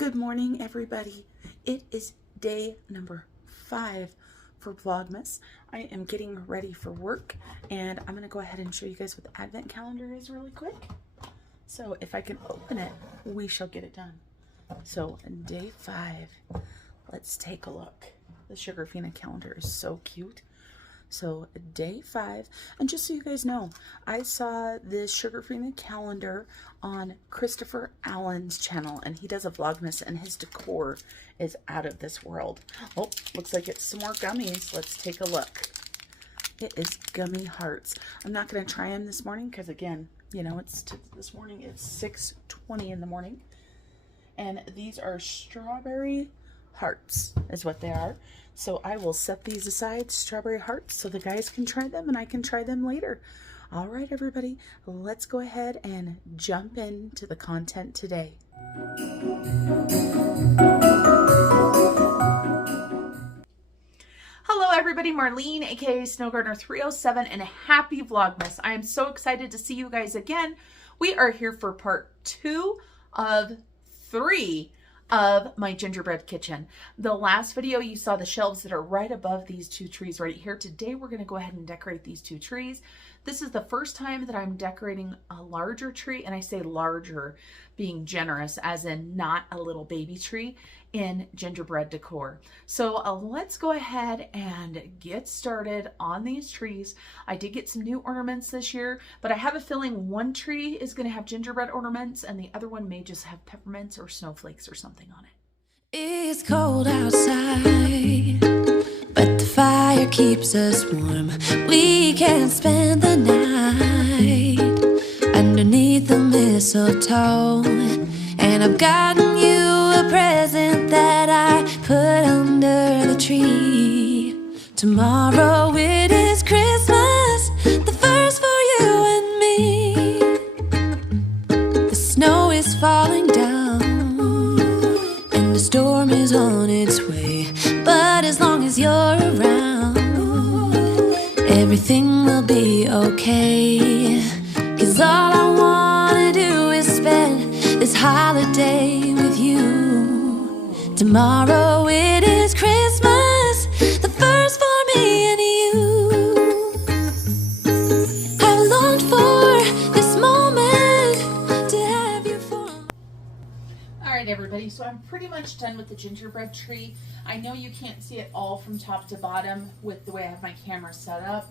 Good morning, everybody. It is day number 5 for Vlogmas. I am getting ready for work, and I'm going to go ahead and show you guys what the advent calendar is really quick. So if I can open it, we shall get it done. So day 5, let's take a look. The Sugarfina calendar is so cute. So day 5, and just so you guys know, I saw this Sugarfina calendar on Christopher Allen's channel, and he does a Vlogmas, and his decor is out of this world. Oh, looks like it's some more gummies. Let's take a look. It is gummy hearts. I'm not going to try them this morning because, again, you know, this morning it's 6:20 in the morning, and these are strawberry hearts is what they are. So I will set these aside, strawberry hearts, so the guys can try them and I can try them later. All right, everybody, let's go ahead and jump into the content today. Hello, everybody. Marlene, aka SnowGardener307, and happy Vlogmas. I am so excited to see you guys again. We are here for part 2 of 3 of my gingerbread kitchen. The last video you saw the shelves that are right above these 2 trees right here. Today we're going to go ahead and decorate these 2 trees. This is the first time that I'm decorating a larger tree, and I say larger being generous as in not a little baby tree, in gingerbread decor. So let's go ahead and get started on these trees. I did get some new ornaments this year, but I have a feeling one tree is going to have gingerbread ornaments and the other one may just have peppermints or snowflakes or something on it. It's cold outside, but the fire keeps us warm. We can spend the night underneath the mistletoe, and I've gotten you a present that I put under the tree. Tomorrow it is Christmas, the first for you and me. The snow is falling down and the storm is on its way, but as long as you're around, everything will be okay. 'Cause all I wanna do is spend this holiday with you. Tomorrow it is Christmas, the first for me and you. I've longed for this moment to have you for. Alright, everybody, so I'm pretty much done with the gingerbread tree. I know you can't see it all from top to bottom with the way I have my camera set up,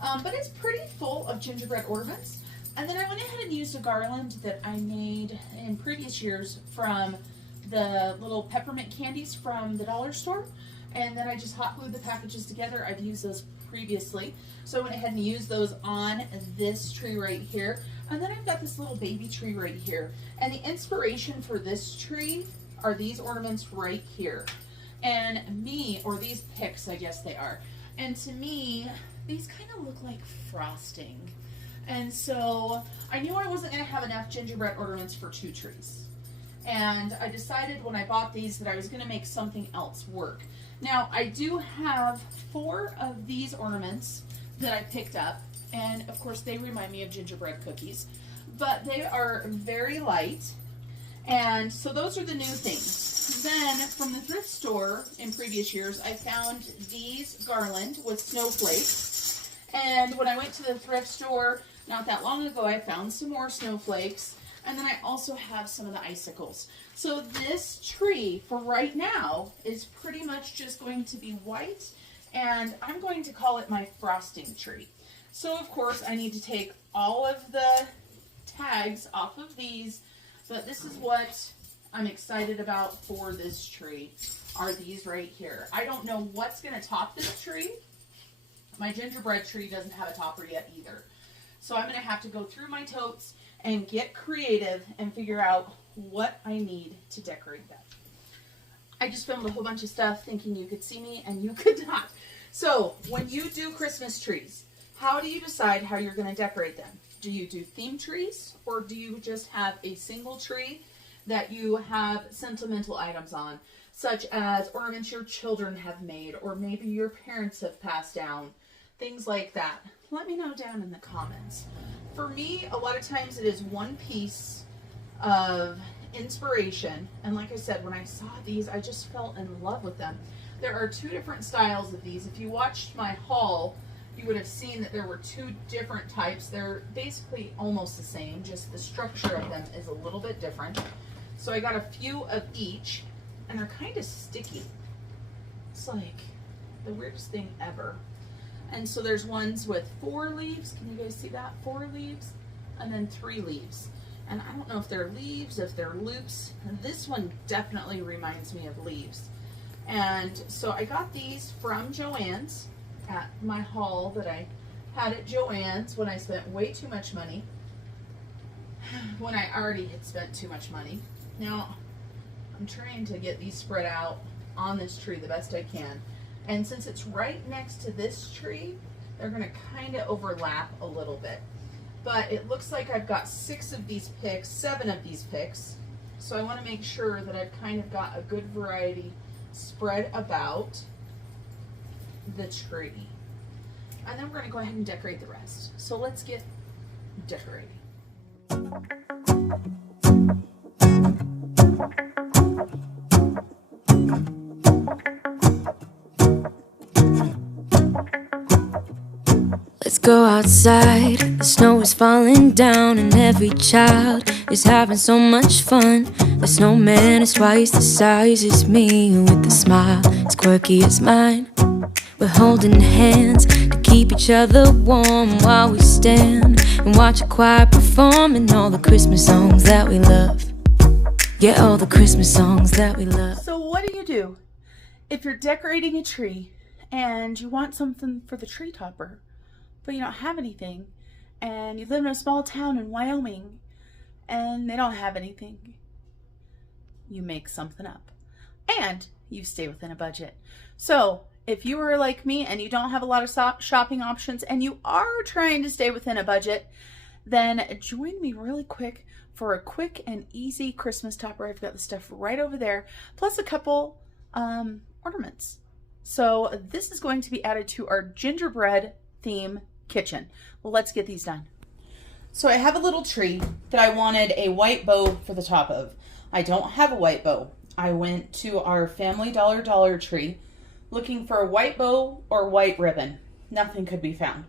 but it's pretty full of gingerbread ornaments. And then I went ahead and used a garland that I made in previous years from the little peppermint candies from the dollar store. And then I just hot glued the packages together. I've used those previously. So I went ahead and used those on this tree right here. And then I've got this little baby tree right here. And the inspiration for this tree are these ornaments right here. And or these picks, I guess they are. And to me, these kind of look like frosting. And so I knew I wasn't going to have enough gingerbread ornaments for 2 trees. And I decided when I bought these that I was going to make something else work. Now, I do have 4 of these ornaments that I picked up. And of course, they remind me of gingerbread cookies. But they are very light. And so those are the new things. Then from the thrift store in previous years, I found these garland with snowflakes. And when I went to the thrift store not that long ago, I found some more snowflakes, and then I also have some of the icicles. So this tree, for right now, is pretty much just going to be white, and I'm going to call it my frosting tree. So, of course, I need to take all of the tags off of these, but this is what I'm excited about for this tree, are these right here. I don't know what's going to top this tree. My gingerbread tree doesn't have a topper yet either. So I'm going to have to go through my totes and get creative and figure out what I need to decorate that. I just filmed a whole bunch of stuff thinking you could see me, and you could not. So when you do Christmas trees, how do you decide how you're going to decorate them? Do you do theme trees, or do you just have a single tree that you have sentimental items on, such as ornaments your children have made, or maybe your parents have passed down? Things like that. Let me know down in the comments. For me, a lot of times it is one piece of inspiration, and like I said, when I saw these, I just fell in love with them. There are two different styles of these. If you watched my haul, you would have seen that there were two different types. They're basically almost the same, just the structure of them is a little bit different. So I got a few of each, and they're kind of sticky. It's like the weirdest thing ever. And so there's ones with 4 leaves. Can you guys see that? 4 leaves, and then 3 leaves. And I don't know if they're leaves, if they're loops. And this one definitely reminds me of leaves. And so I got these from Joann's at my haul that I had at Joann's when I spent way too much money. When I already had spent too much money. Now, I'm trying to get these spread out on this tree the best I can. And since it's right next to this tree, they're going to kind of overlap a little bit. But it looks like I've got 6 of these picks, 7 of these picks. So I want to make sure that I've kind of got a good variety spread about the tree. And then we're going to go ahead and decorate the rest. So let's get decorating. Let's go outside, the snow is falling down and every child is having so much fun. The snowman is twice the size as me, with a smile as quirky as mine. We're holding hands to keep each other warm while we stand and watch a choir performing all the Christmas songs that we love. Yeah, all the Christmas songs that we love. So what do if you're decorating a tree and you want something for the tree topper, but you don't have anything, and you live in a small town in Wyoming and they don't have anything? You make something up and you stay within a budget. So if you are like me and you don't have a lot of shopping options and you are trying to stay within a budget, then join me really quick for a quick and easy Christmas topper. I've got the stuff right over there, plus a couple ornaments. So this is going to be added to our gingerbread theme kitchen. Well, let's get these done. So I have a little tree that I wanted a white bow for the top of. I don't have a white bow. I went to our Family Dollar Tree looking for a white bow or white ribbon. Nothing could be found.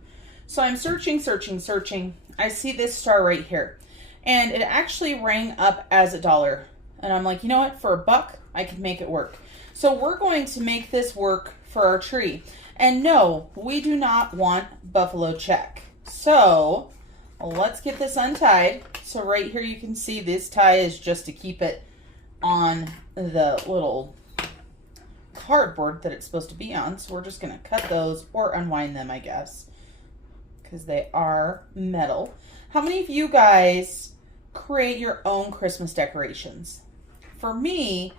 So I'm searching. I see this star right here, and it actually rang up as $1. And I'm like, you know what? For $1, I can make it work. So we're going to make this work for our tree. And no, we do not want buffalo check. So let's get this untied. So right here you can see this tie is just to keep it on the little cardboard that it's supposed to be on. So we're just going to cut those or unwind them, I guess, because they are metal. How many of you guys create your own Christmas decorations? For me,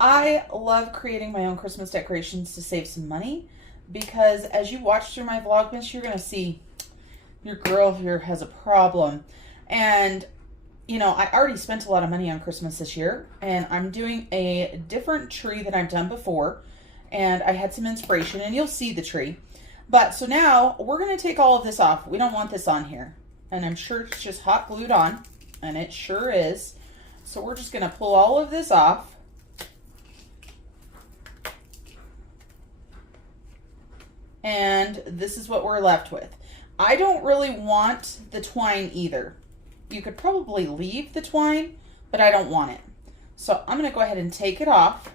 I love creating my own Christmas decorations to save some money, because as you watch through my Vlogmas, you're going to see your girl here has a problem. And, you know, I already spent a lot of money on Christmas this year, and I'm doing a different tree than I've done before. And I had some inspiration, and you'll see the tree. But so now we're going to take all of this off. We don't want this on here. And I'm sure it's just hot glued on, and it sure is. So we're just going to pull all of this off. And this is what we're left with. I don't really want the twine either. You could probably leave the twine, but I don't want it. So I'm going to go ahead and take it off.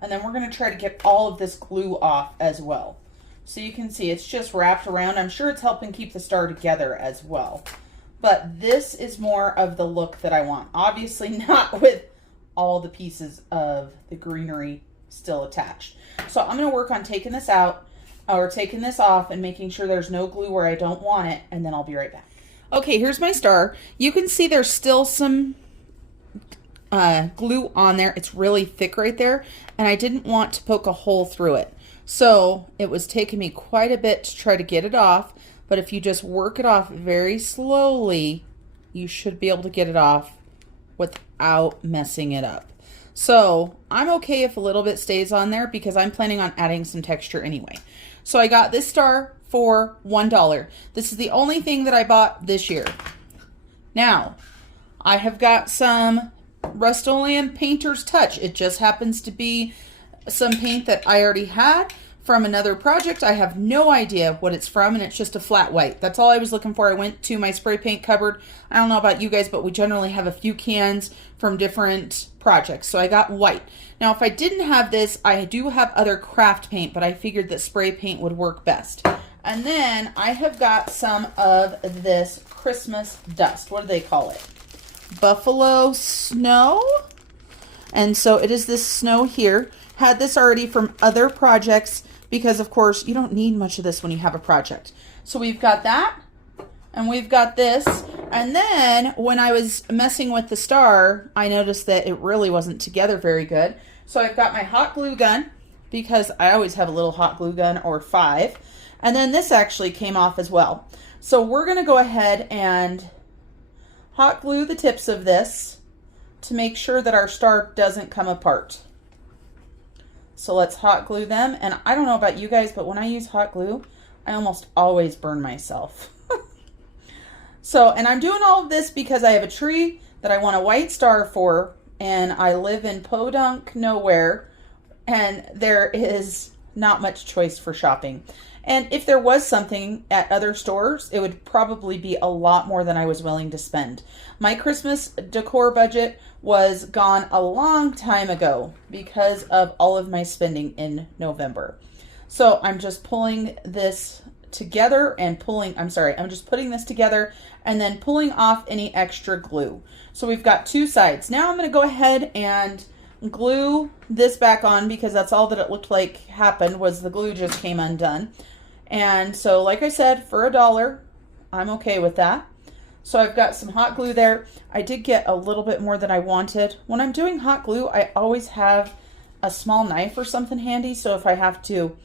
And then we're going to try to get all of this glue off as well. So you can see it's just wrapped around. I'm sure it's helping keep the star together as well. But this is more of the look that I want. Obviously not with all the pieces of the greenery still attached. So I'm going to work on taking this out, or taking this off, and making sure there's no glue where I don't want it, and then I'll be right back. Okay, here's my star. You can see there's still some glue on there. It's really thick right there, and I didn't want to poke a hole through it. So it was taking me quite a bit to try to get it off, but if you just work it off very slowly, you should be able to get it off without messing it up. So I'm okay if a little bit stays on there, because I'm planning on adding some texture anyway. So I got this star for $1. This is the only thing that I bought this year. Now, I have got some Rust-Oleum Painter's Touch. It just happens to be some paint that I already had from another project. I have no idea what it's from, and it's just a flat white. That's all I was looking for. I went to my spray paint cupboard. I don't know about you guys, but we generally have a few cans from different projects, so I got white. Now, if I didn't have this, I do have other craft paint, but I figured that spray paint would work best. And then I have got some of this Christmas dust. What do they call it? Buffalo snow. And so it is this snow here. Had this already from other projects because, of course, you don't need much of this when you have a project. So we've got that, and we've got this. And then when I was messing with the star, I noticed that it really wasn't together very good. So I've got my hot glue gun, because I always have a little hot glue gun or 5. And then this actually came off as well. So we're going to go ahead and hot glue the tips of this to make sure that our star doesn't come apart. So let's hot glue them. And I don't know about you guys, but when I use hot glue, I almost always burn myself. So, and I'm doing all of this because I have a tree that I want a white star for, and I live in Podunk nowhere, and there is not much choice for shopping. And if there was something at other stores, it would probably be a lot more than I was willing to spend. My Christmas decor budget was gone a long time ago because of all of my spending in November. So I'm just pulling this together and I'm just putting this together and then pulling off any extra glue. So we've got 2 sides. Now I'm going to go ahead and glue this back on because that's all that it looked like happened was the glue just came undone. And so like I said, for $1, I'm okay with that. So I've got some hot glue there. I did get a little bit more than I wanted. When I'm doing hot glue, I always have a small knife or something handy, so if I have to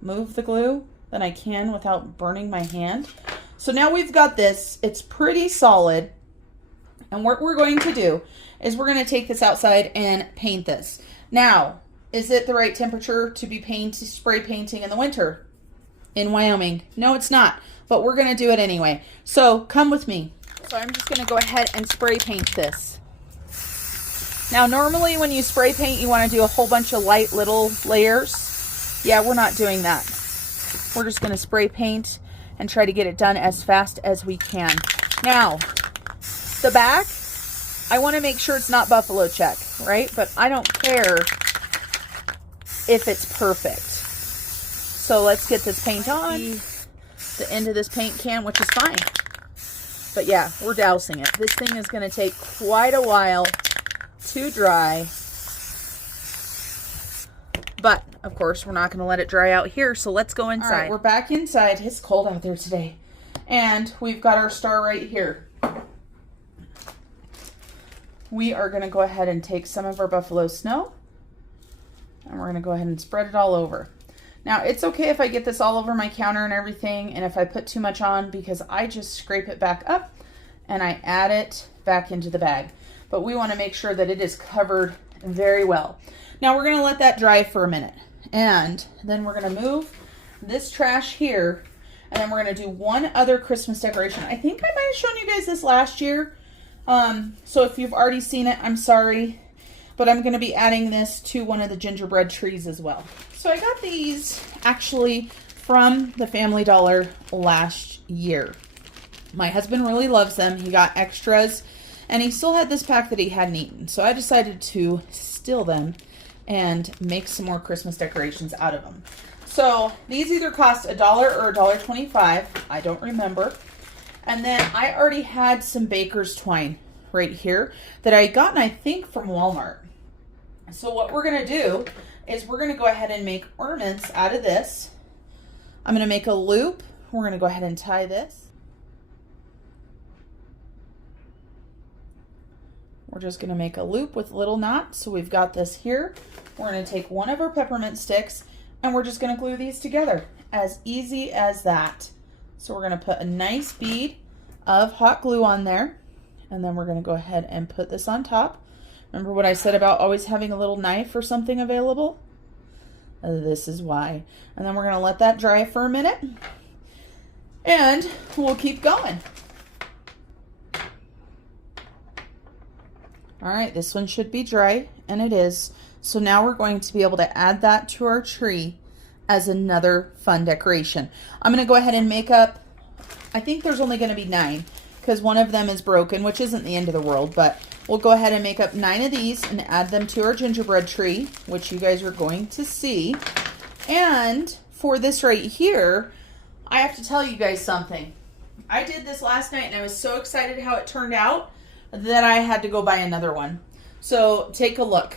move the glue, then I can without burning my hand. So now we've got this. It's pretty solid. And what we're going to do is we're going to take this outside and paint this. Now, is it the right temperature to be spray painting in the winter in Wyoming? No, it's not, but we're going to do it anyway. So come with me. So I'm just going to go ahead and spray paint this. Now, normally when you spray paint, you want to do a whole bunch of light little layers. Yeah, we're not doing that. We're just going to spray paint and try to get it done as fast as we can. Now, the back, I want to make sure it's not buffalo check, right? But I don't care if it's perfect. So let's get this paint on. The end of this paint can, which is fine. But yeah, we're dousing it. This thing is going to take quite a while to dry. But, of course, we're not going to let it dry out here, so let's go inside. All right, we're back inside. It's cold out there today. And we've got our star right here. We are going to go ahead and take some of our buffalo snow, and we're going to go ahead and spread it all over. Now, it's okay if I get this all over my counter and everything, and if I put too much on, because I just scrape it back up, and I add it back into the bag. But we want to make sure that it is covered very well. Now we're going to let that dry for a minute, and then we're going to move this trash here, and then we're going to do one other Christmas decoration. I think I might have shown you guys this last year, so if you've already seen it, I'm sorry, but I'm going to be adding this to one of the gingerbread trees as well. So I got these actually from the Family Dollar last year. My husband really loves them. He got extras, and he still had this pack that he hadn't eaten, so I decided to steal them and make some more Christmas decorations out of them. So these either cost $1 or $1.25. I don't remember. And then I already had some baker's twine right here that I had gotten, I think, from Walmart. So what we're going to do is we're going to go ahead and make ornaments out of this. I'm going to make a loop. We're going to go ahead and tie this. We're just going to make a loop with little knots. So we've got this here. We're going to take one of our peppermint sticks and we're just going to glue these together. As easy as that. So we're going to put a nice bead of hot glue on there. And then we're going to go ahead and put this on top. Remember what I said about always having a little knife or something available? This is why. And then we're going to let that dry for a minute. And we'll keep going. All right, this one should be dry, and it is. So now we're going to be able to add that to our tree as another fun decoration. I'm going to go ahead and make up, I think there's only going to be 9 because one of them is broken, which isn't the end of the world, but we'll go ahead and make up 9 of these and add them to our gingerbread tree, which you guys are going to see. And for this right here, I have to tell you guys something. I did this last night and I was so excited how it turned out that I had to go buy another one. So take a look.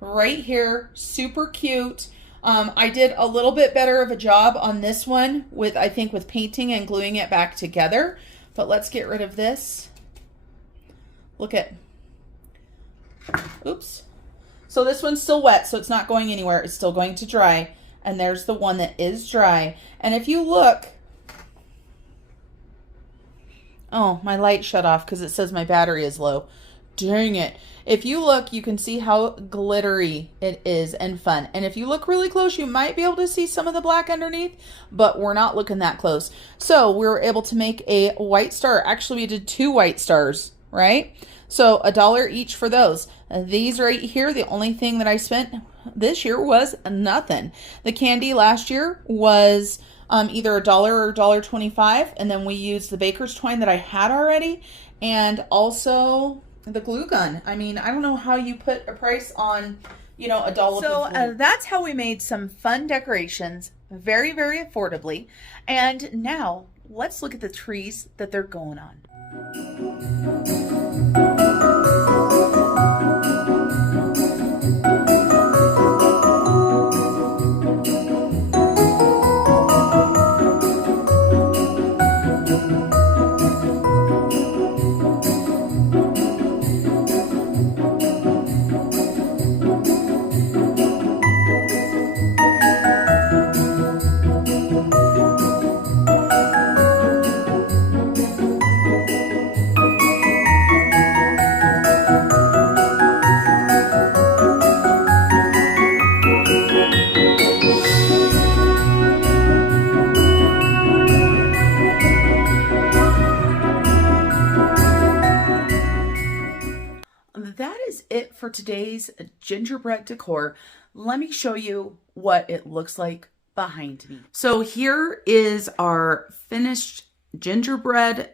Right here, super cute. I did a little bit better of a job on this one with, I think, with painting and gluing it back together. But let's get rid of this. Look at, oops. So this one's still wet, so it's not going anywhere. It's still going to dry. And there's the one that is dry. And if you look, oh, my light shut off because it says my battery is low. Dang it. If you look, you can see how glittery it is and fun. And if you look really close, you might be able to see some of the black underneath, but we're not looking that close. So we were able to make a white star. Actually, we did 2 white stars, right? So $1 each for those. These right here, the only thing that I spent this year was nothing. The candy last year was either $1 or $1.25, and then we used the baker's twine that I had already, and also the glue gun. I mean, I don't know how you put a price on, you know, a dollop. So that's how we made some fun decorations very, very affordably. And now let's look at the trees that they're going on. That is it for today's gingerbread decor. Let me show you what it looks like behind me. So here is our finished gingerbread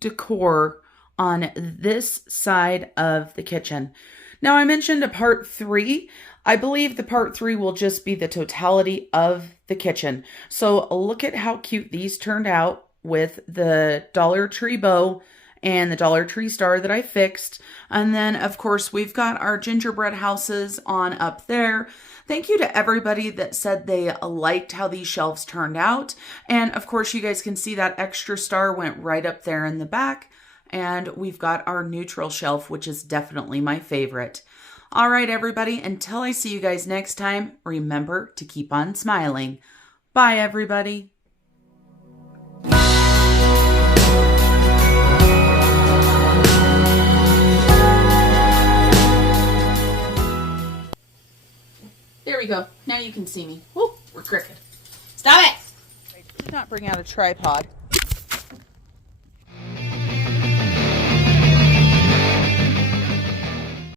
decor on this side of the kitchen. Now I mentioned a part 3. I believe the part 3 will just be the totality of the kitchen. So look at how cute these turned out with the Dollar Tree bow and the Dollar Tree star that I fixed. And then, of course, we've got our gingerbread houses on up there. Thank you to everybody that said they liked how these shelves turned out. And, of course, you guys can see that extra star went right up there in the back. And we've got our neutral shelf, which is definitely my favorite. All right, everybody, until I see you guys next time, remember to keep on smiling. Bye, everybody. There we go. Now you can see me. Woo, we're crooked. Stop it! I did not bring out a tripod.